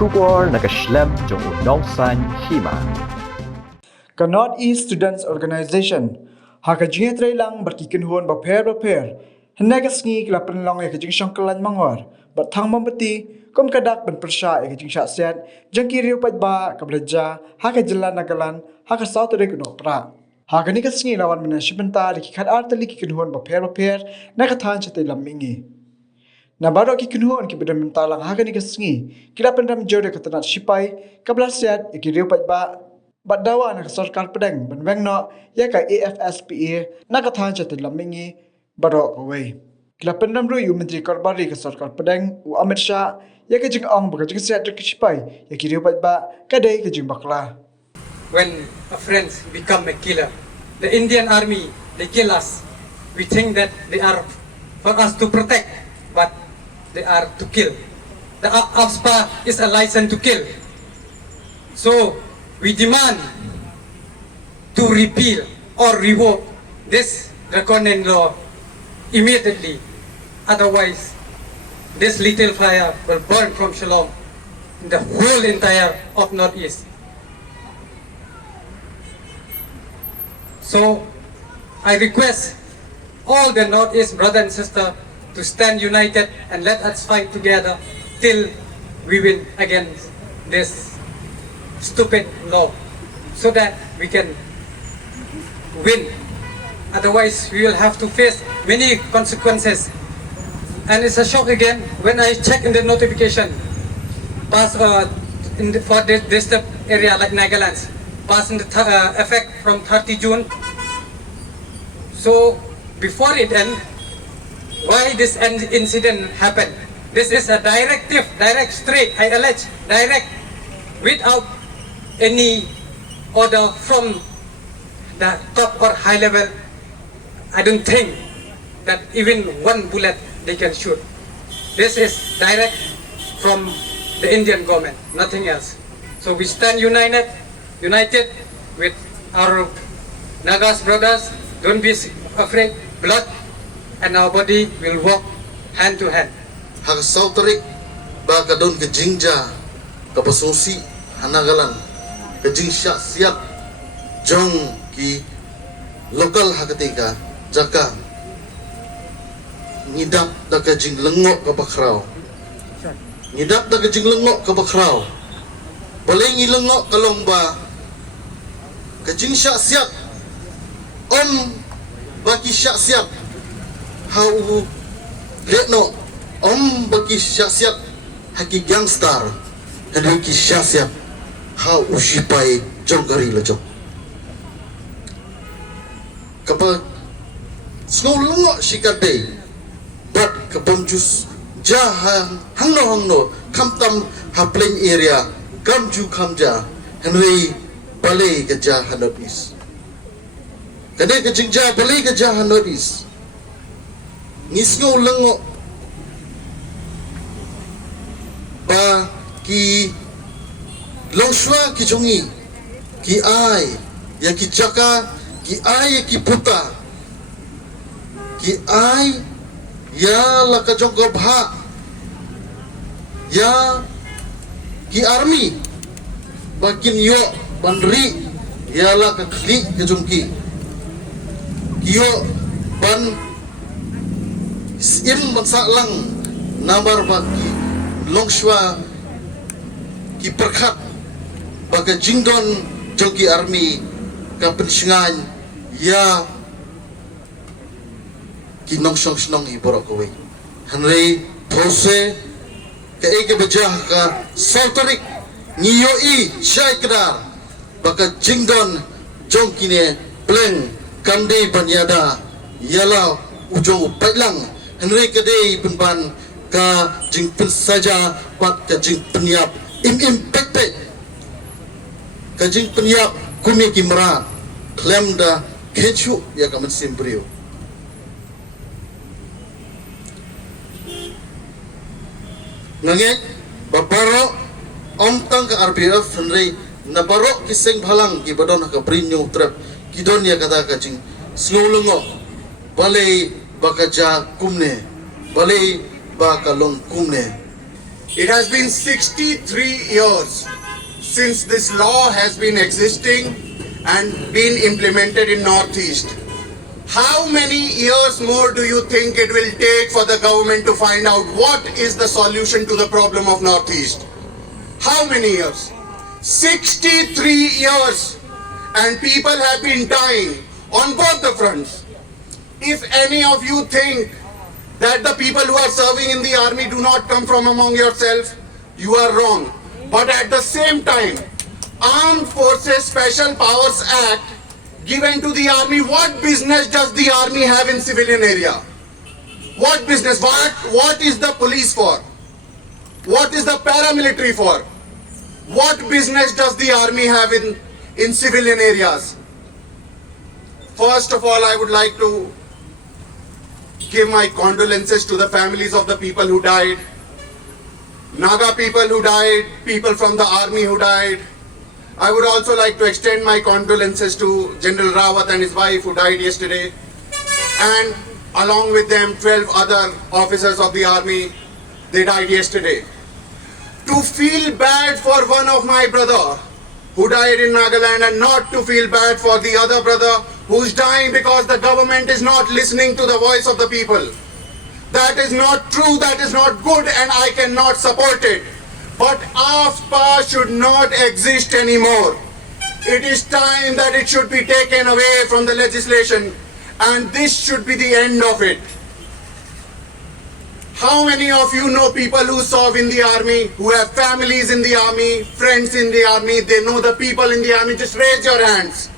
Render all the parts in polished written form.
Shubor nakaslem jong unongsan Hima. Ka Northeast Students Organization haka jingetray lang berkikinhon baper henagas ngi klapan long ya kajing Shong Kyllain Mongor bat Thang Mombati kom kadak ban Pyrshah ya kajing set jangki riu pat ba kablaja haka jela Nagaland haka South Rek no pra haka ni kasngi lawan management li khat artali kikinhon baper nakathan chatai lamingi na baro kikinhon ki bedam talang haka ni kasngi kilapan ram jode katanat sipai kablaset ikiriu pat ba Badawa nak sarkar pedang benweng no ya ka AFSPA nakathan chatin lamingi barok away. Kila pendam ru menteri karbari ka sarkar pedang u Amit Shah ya ka jing ong baga jing set kispai ya kiri pat ba kadai ka jing bakla. When a friends become a killer, the Indian army they kill us. We think that they are for us to protect, but they are to kill. The AFSPA is a license to kill. So we demand to repeal or revoke this draconian law immediately. Otherwise, this little fire will burn from Shillong in the whole entire of Northeast. So, I request all the Northeast brother and sister to stand united and let us fight together till we win against this stupid law, so that we can win. Otherwise, we will have to face many consequences. And it's a shock again when I check in the notification, pass for this disturbed area like Nagaland, pass in the effect from 30 June. So before it end, why this incident happened? This is a direct, straight, I allege, direct, without any order from the top or high level. I don't think that even one bullet they can shoot. This is direct from the Indian government, nothing else. So we stand united with our Nagas brothers. Don't be afraid, blood and our body will walk hand to hand. Hak sauterik baka don ke jingja kapasusi Nagaland kajing siap jong ki lokal hakatika jaka ngidap da kajing lengok ka bakraw ngidap da kajing lengok ka bakraw balay ngi lengok ka lomba kajing siap om baki siap hau letno om baki siap haki gangster haki siap how usipai jogari la jog kapag snulungo sikate but kabamjus jahan hangno kamtam ha plain area kamju kamja henry balay ka jahan nobis kade ka jingja balay ka jahan nobis ngisngo lengo ba ki Longshwa ki jongi ki ai ya ki jaka ki ai ya ki puta ki ai ya la ka jongko bha ya ki army bakin yo bandri ya la ka kli ki jongki ki yo ban im masalang namar baki Longshwa ki perkhat baka jingdon jogi army ka pensingan ya ki nongsong snong hi borok kowe hanrei those ka ege bajah ka saltorik ngiyoi shai kedar baka jingdon jongkine pleng kande banyada yala ujong pailang hanrei kade penban ka jing pen saja pat ka jing penyap im pek kajing penyap kumi kimra klem da kechu ya kamen simbriu nangek babaro omtang ka RPF henry nabaro kiseng bhalang ki badon ka brinyo trap kidon ya kata kajing snulungo balay bakaja kumne balay bakalong kumne It has been 63 years since this law has been existing and been implemented in Northeast. How many years more do you think it will take for the government to find out what is the solution to the problem of Northeast? How many years? 63 years, and people have been dying on both the fronts. If any of you think that the people who are serving in the army do not come from among yourselves, you are wrong. But at the same time, Armed Forces Special Powers Act given to the army, what business does the army have in civilian area? What business? What is the police for? What is the paramilitary for? What business does the army have in civilian areas? First of all, I would like to give my condolences to the families of the people who died, Naga people who died, people from the army who died. I would also like to extend my condolences to General Rawat and his wife who died yesterday, and along with them 12 other officers of the army, they died yesterday. To feel bad for one of my brother who died in Nagaland and not to feel bad for the other brother who's dying because the government is not listening to the voice of the people. That is not true, that is not good, and I cannot support it. But AFPA should not exist anymore. It is time that it should be taken away from the legislation, and this should be the end of it. How many of you know people who serve in the army, who have families in the army, friends in the army, they know the people in the army? Just raise your hands.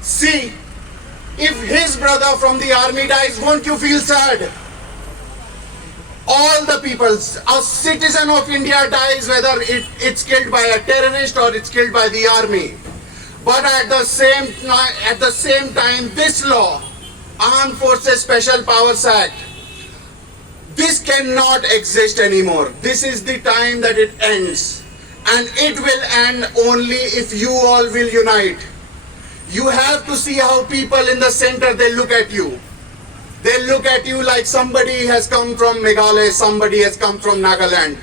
See, if his brother from the army dies, won't you feel sad? All the people, a citizen of India dies, whether it's killed by a terrorist or it's killed by the army. But at the same time, this law, Armed Forces Special Powers Act, this cannot exist anymore. This is the time that it ends. And it will end only if you all will unite. You have to see how people in the center, they look at you. They look at you like somebody has come from Meghalaya, somebody has come from Nagaland.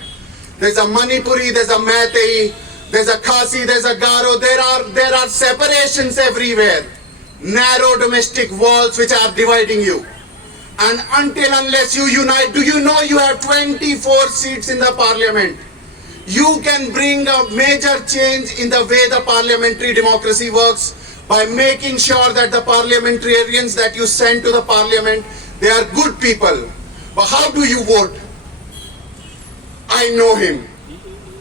There's a Manipuri, there's a Meitei, there's a Khasi, there's a Garo. There are separations everywhere. Narrow domestic walls which are dividing you. And unless you unite, do you know you have 24 seats in the parliament? You can bring a major change in the way the parliamentary democracy works by making sure that the parliamentarians that you send to the parliament, they are good people. But how do you vote? I know him.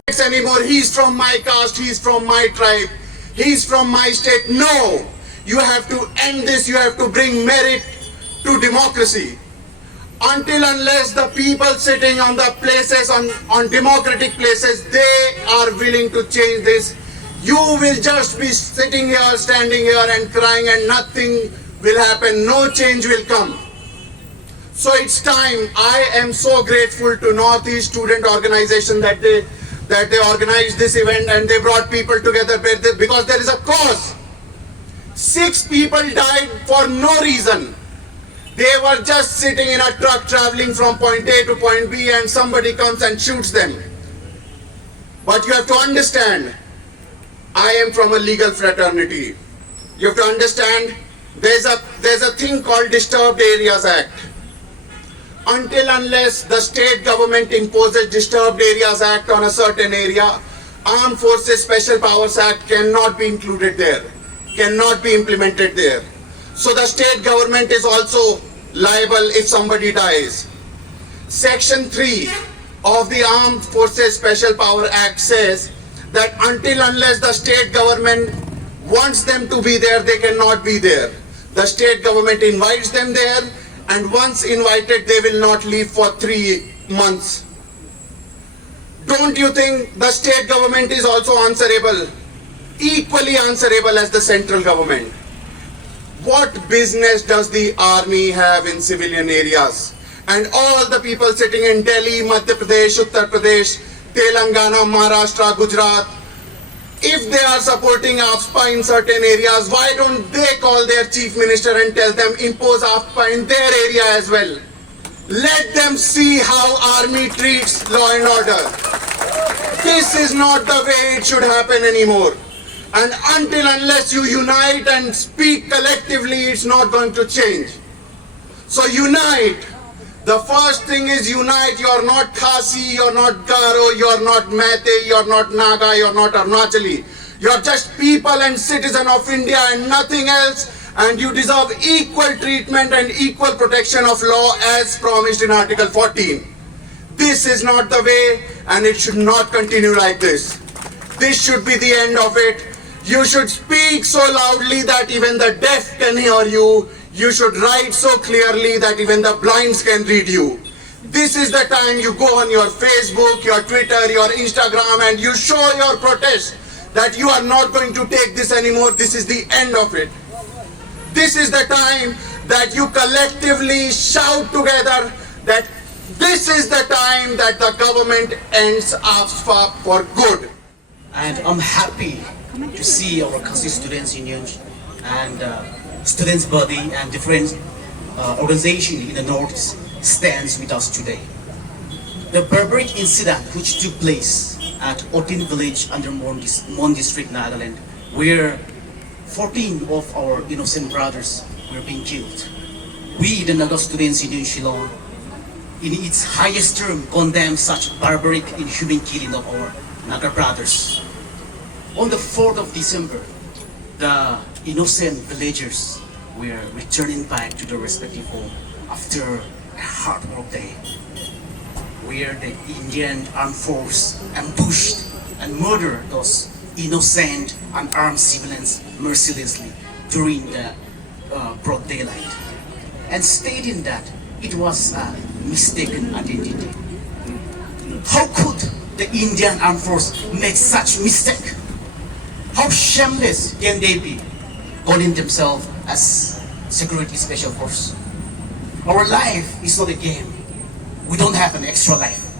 Anymore, he's from my caste, he's from my tribe, he's from my state. No, you have to end this, you have to bring merit to democracy. Unless the people sitting on the places, on democratic places, they are willing to change this, you will just be sitting here, standing here and crying, and nothing will happen, no change will come. So it's time. I am so grateful to Northeast Student Organization that they organized this event and they brought people together because there is a cause. 6 people died for no reason. They were just sitting in a truck traveling from point A to point B and somebody comes and shoots them. But you have to understand, I am from a legal fraternity. You have to understand, there's a thing called Disturbed Areas Act. Unless the state government imposes Disturbed Areas Act on a certain area, Armed Forces Special Powers Act cannot be included there, cannot be implemented there. So the state government is also liable if somebody dies. Section 3 of the Armed Forces Special Power Act says that unless the state government wants them to be there, they cannot be there. The state government invites them there, and once invited, they will not leave for 3 months. Don't you think the state government is also answerable, equally answerable as the central government? What business does the army have in civilian areas? And all the people sitting in Delhi, Madhya Pradesh, Uttar Pradesh, Telangana, Maharashtra, Gujarat, if they are supporting AFPA in certain areas, why don't they call their chief minister and tell them impose AFPA in their area as well? Let them see how army treats law and order. This is not the way it should happen anymore. And unless you unite and speak collectively, it's not going to change. So unite. The first thing is unite. You're not Khasi, you're not Garo, you're not Meitei, you're not Naga, you're not Arunachali. You're just people and citizen of India and nothing else. And you deserve equal treatment and equal protection of law as promised in Article 14. This is not the way, and it should not continue like this. This should be the end of it. You should speak so loudly that even the deaf can hear you. You should write so clearly that even the blinds can read you. This is the time you go on your Facebook, your Twitter, your Instagram, and you show your protest that you are not going to take this anymore. This is the end of it. This is the time that you collectively shout together that this is the time that the government ends AFSPA for good. And I'm happy to see our Khasi Students Union and students body and different organization in the north stands with us today. The barbaric incident which took place at Otin village under Mon district, Nagaland, where 14 of our innocent brothers were being killed. We, the Naga Students Union Shillong, in its highest term, condemn such barbaric, inhuman killing of our Naga brothers. On the 4th of December, the innocent villagers were returning back to their respective home after a hard work day, where the Indian armed force ambushed and murdered those innocent unarmed civilians mercilessly during the broad daylight, and stating that it was a mistaken identity. How could the Indian armed force make such mistake? How shameless can they be, calling themselves as security special force? Our life is not a game. We don't have an extra life.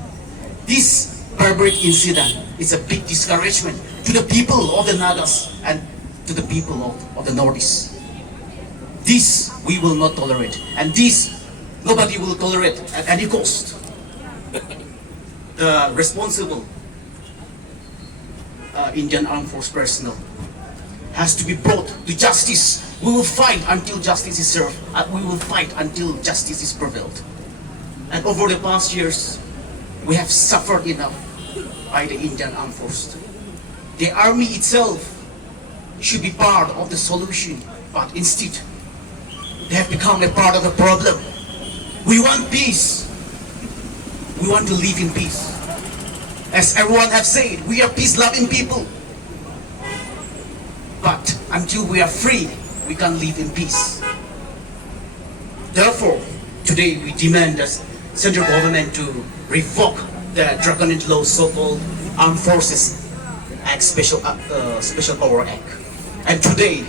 This barbaric incident is a big discouragement to the people of the Nagas and to the people of the Northeast. This we will not tolerate, and this nobody will tolerate at any cost. The responsible Indian Armed Force personnel has to be brought to justice. We will fight until justice is served. We will fight until justice is prevailed. And over the past years, we have suffered enough by the Indian Armed Force. The army itself should be part of the solution, but instead, they have become a part of the problem. We want peace. We want to live in peace. As everyone have said, we are peace-loving people. But until we are free, we can't live in peace. Therefore, today we demand the central government to revoke the draconian law, so-called Armed Forces Act, Special Power Act. And today,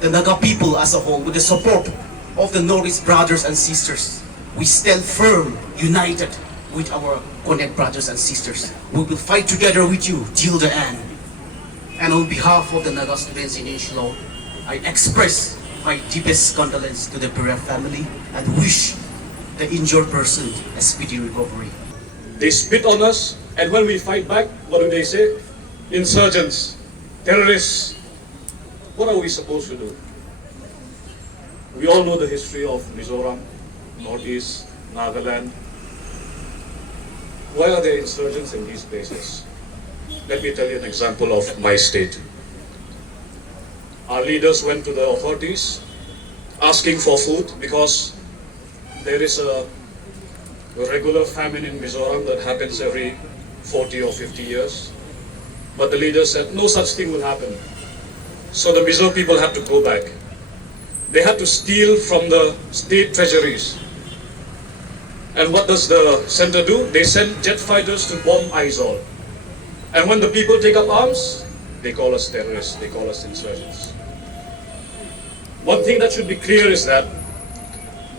the Naga people as a whole, with the support of the Northeast brothers and sisters, we stand firm, united with our Connect brothers and sisters. We will fight together with you till the end. And on behalf of the Naga Students in Shillong, I express my deepest condolence to the Pyrshah family and wish the injured person a speedy recovery. They spit on us, and when we fight back, what do they say? Insurgents, terrorists. What are we supposed to do? We all know the history of Mizoram, Northeast, Nagaland. Why are there insurgents in these places? Let me tell you an example of my state. Our leaders went to the authorities asking for food because there is a regular famine in Mizoram that happens every 40 or 50 years. But the leaders said no such thing will happen. So the Mizo people had to go back. They had to steal from the state treasuries. And what does the center do? They send jet fighters to bomb Aizawl. And when the people take up arms, they call us terrorists, they call us insurgents. One thing that should be clear is that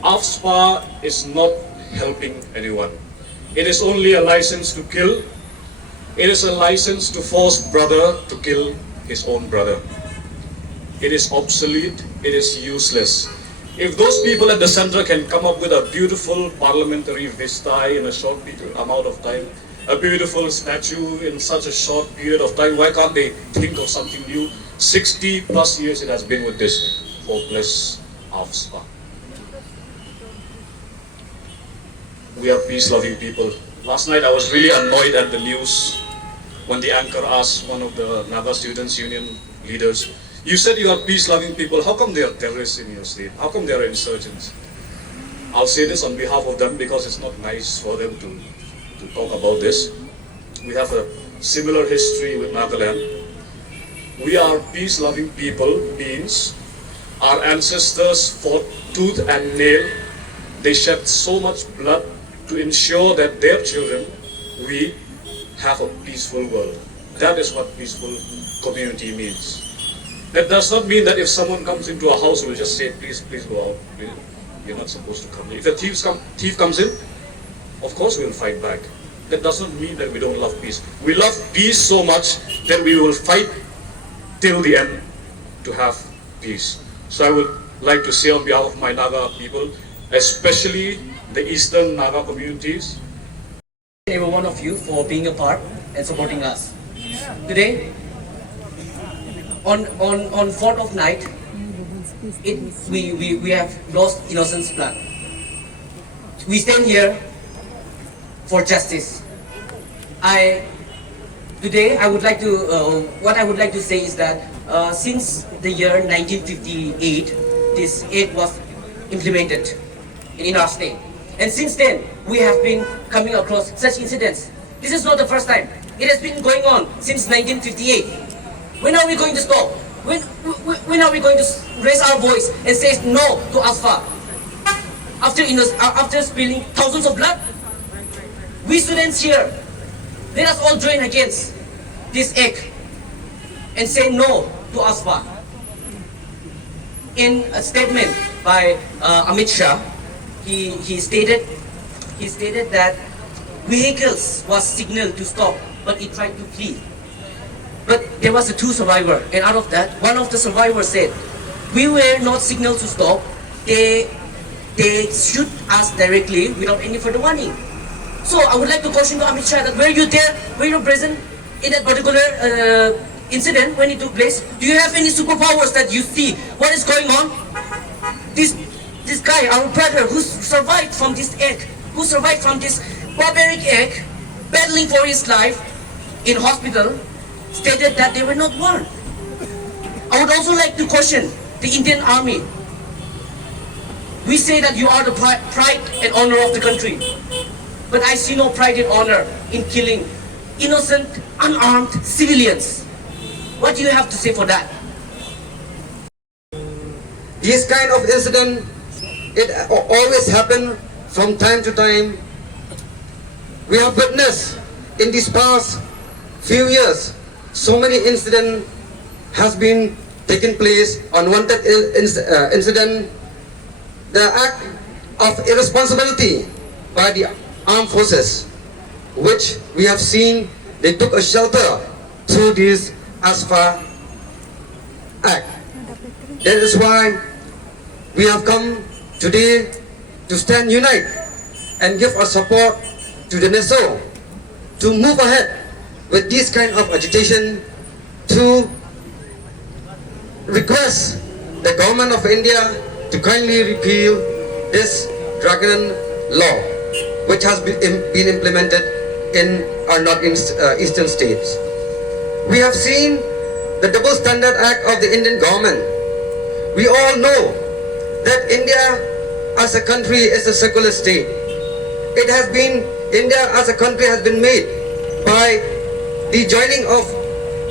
AFSPA is not helping anyone. It is only a license to kill. It is a license to force brother to kill his own brother. It is obsolete, it is useless. If those people at the center can come up with a beautiful parliamentary vista in a short amount of time, a beautiful statue in such a short period of time, why can't they think of something new? 60 plus years it has been with this hopeless AFSPA. We are peace-loving people. Last night I was really annoyed at the news when the anchor asked one of the Naga Students' Union leaders, you said you are peace-loving people, how come they are terrorists in your state? How come they are insurgents? I'll say this on behalf of them because it's not nice for them to talk about this. We have a similar history with Nagaland. We are peace-loving beings. Our ancestors fought tooth and nail. They shed so much blood to ensure that their children, we, have a peaceful world. That is what peaceful community means. That does not mean that if someone comes into a house, we'll just say, please go out. You're not supposed to come in. If the thief comes in, of course we'll fight back. That doesn't mean that we don't love peace. We love peace so much that we will fight till the end to have peace. So I would like to say on behalf of my Naga people, especially the Eastern Naga communities, every one of you for being a part and supporting us. Today, on 4th of night, we have lost innocent blood. We stand here for justice. Today I would like to what I would like to say is that since the year 1958, this aid was implemented in our state, and since then we have been coming across such incidents. This is not the first time. It has been going on since 1958. When are we going to stop? When are we going to raise our voice and say no to ASFA? After spilling thousands of blood? We students here, let us all join against this act and say no to ASFA. In a statement by Amit Shah, he stated that vehicles was signaled to stop, but it tried to flee. But there was a two survivor, and out of that, one of the survivors said, we were not signaled to stop. They shoot us directly without any further warning. So I would like to caution to Amit Shah that were you there, were you present in that particular incident when it took place? Do you have any superpowers that you see what is going on? This guy, our brother, who survived from this act, who survived from this barbaric act, battling for his life in hospital, stated that they were not warned. I would also like to caution the Indian Army. We say that you are the pride and honor of the country, but I see no pride and honor in killing innocent, unarmed civilians. What do you have to say for that? This kind of incident, it always happen from time to time. We have witnessed in these past few years, so many incidents has been taking place. Unwanted incident, the act of irresponsibility by the armed forces, which we have seen they took a shelter through this ASFA act. That is why we have come today to stand united and give our support to the Neso to move ahead with this kind of agitation, to request the government of India to kindly repeal this dragon law, which has been implemented in our northeastern states. We have seen the double standard act of the Indian government. We all know that India as a country is a secular state. It has been, India as a country has been made by the joining of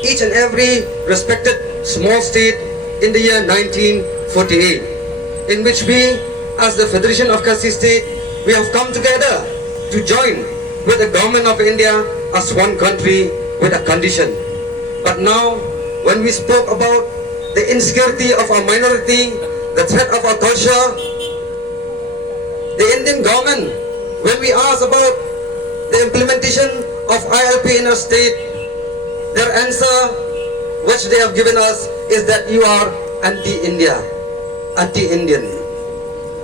each and every respected small state in the year 1948, in which we, as the Federation of Kasi State, we have come together to join with the government of India as one country with a condition. But now, when we spoke about the insecurity of our minority, the threat of our culture, the Indian government, when we asked about the implementation of ILP in our state, their answer which they have given us is that you are anti-India, anti-Indian.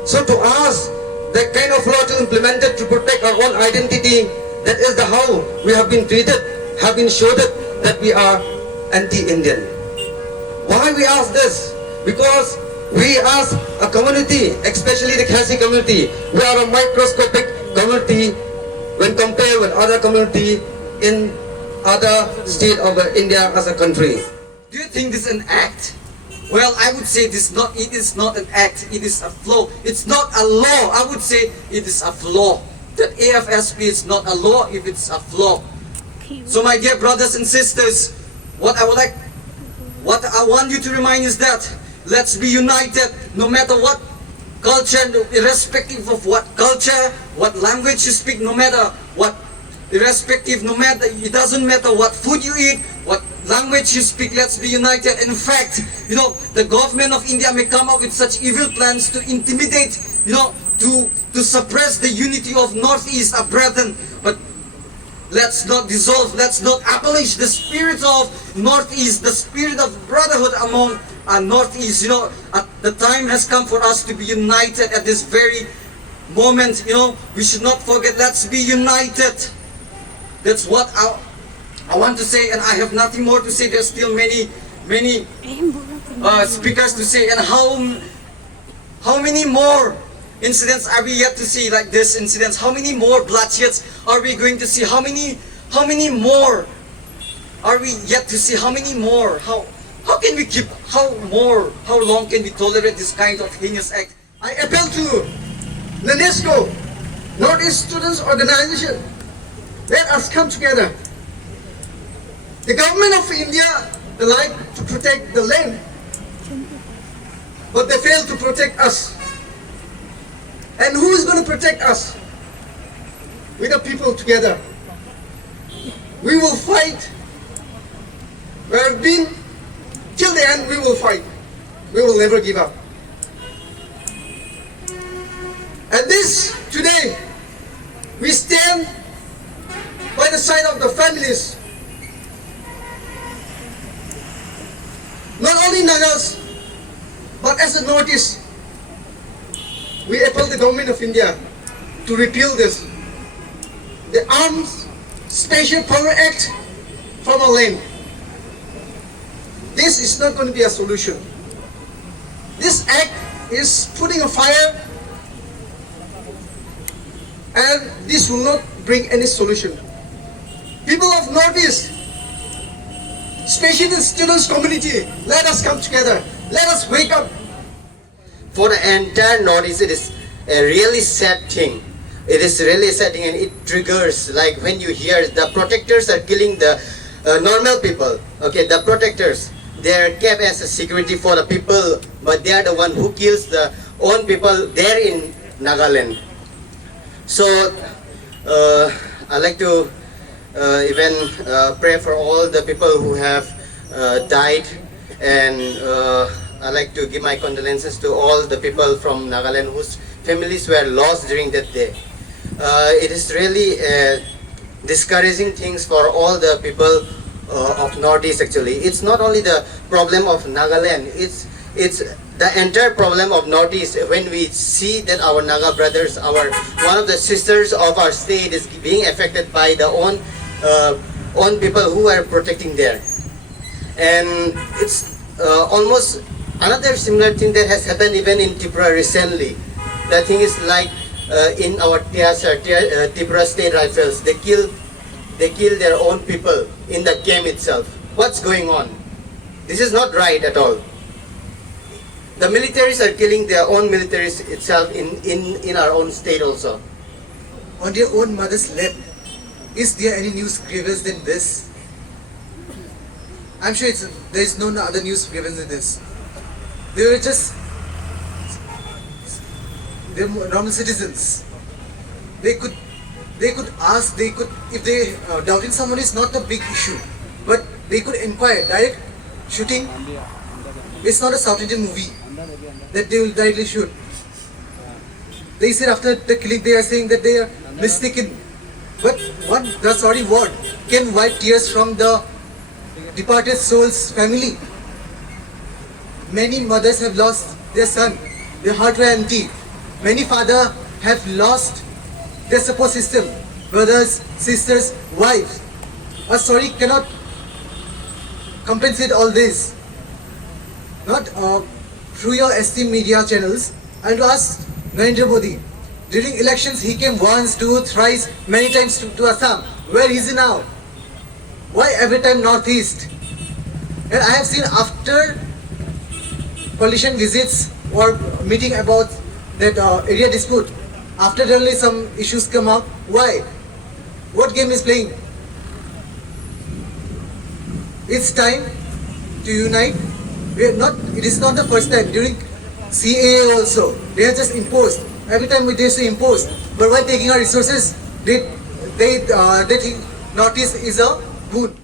So to us, that kind of law to implement it to protect our own identity, that is the how we have been treated, have been showed that we are anti-Indian. Why we ask this? Because we as a community, especially the Khasi community, we are a microscopic community when compared with other community in other state of India as a country. Do you think this is an act? Well, I would say it is not an act, it is a flaw. It's not a law, I would say it is a flaw. That AFSP is not a law if it's a flaw. So my dear brothers and sisters, what I want you to remind is that let's be united no matter what culture, irrespective of what culture, what language you speak, no matter what, it doesn't matter what food you eat, what language you speak, let's be united. In fact, the government of India may come up with such evil plans to intimidate, to suppress the unity of Northeast, our brethren. But let's not dissolve, let's not abolish the spirit of Northeast, the spirit of brotherhood among our Northeast. The time has come for us to be united at this very moment. We should not forget, let's be united. That's what I want to say, and I have nothing more to say. There's still many speakers to say, and how many more incidents are we yet to see like this incidents? How many more bloodsheds are we going to see? How many more are we yet to see? How many more? How can we keep? How long can we tolerate this kind of heinous act? I appeal to the Neso, Northeast Students Organization. Let us come together. The government of India, they like to protect the land, but they fail to protect us. And who is going to protect us? With the people together. We will fight. We have been, till the end we will fight. We will never give up. And this, today, we stand by the side of the families. Not only Nagas, but as a Northeast, we appeal the government of India to repeal this. The Arms Special Power Act from our land. This is not going to be a solution. This act is putting a fire, and this will not bring any solution. People of Northeast, especially the students community, let us come together. Let us wake up. For the entire Northeast, it is a really sad thing. It is really sad thing, and it triggers, like when you hear the protectors are killing the normal people. Okay, the protectors, they are kept as a security for the people, but they are the one who kills the own people there in Nagaland. So I like to even pray for all the people who have died, and I like to give my condolences to all the people from Nagaland whose families were lost during that day. It is really discouraging things for all the people of Northeast. Actually, it's not only the problem of Nagaland, it's the entire problem of Northeast. When we see that our Naga brothers, one of the sisters of our state is being affected by the own people who are protecting there. And it's almost another similar thing that has happened even in Tripura recently. The thing is like in our Tripura State Rifles, they kill their own people in the camp itself. What's going on? This is not right at all. The militaries are killing their own militaries itself in our own state also. On their own mother's lap. Is there any news grievance than this? I'm sure there is no other news grievance than this. They were just they're normal citizens. They could ask, if they doubting someone is not a big issue, but they could inquire. Direct shooting, it's not a South Indian movie that they will directly shoot. They said after the killing, they are saying that they are mistaken. But the sorry word can wipe tears from the departed soul's family. Many mothers have lost their son. Their heart were empty. many fathers have lost their support system, brothers, sisters, wives. A story cannot compensate all this. Not through your esteemed media channels. And to ask Narendra Modi, during elections he came once, two, thrice, many times to Assam. Where is he now? Why every time Northeast? And I have seen after politician visits or meeting about that area dispute, after there only some issues come up. Why? What game is playing? It's time to unite. It is not the first time. During CAA also, they have just imposed. Every time they say imposed. But while taking our resources, they think Northeast is a boon.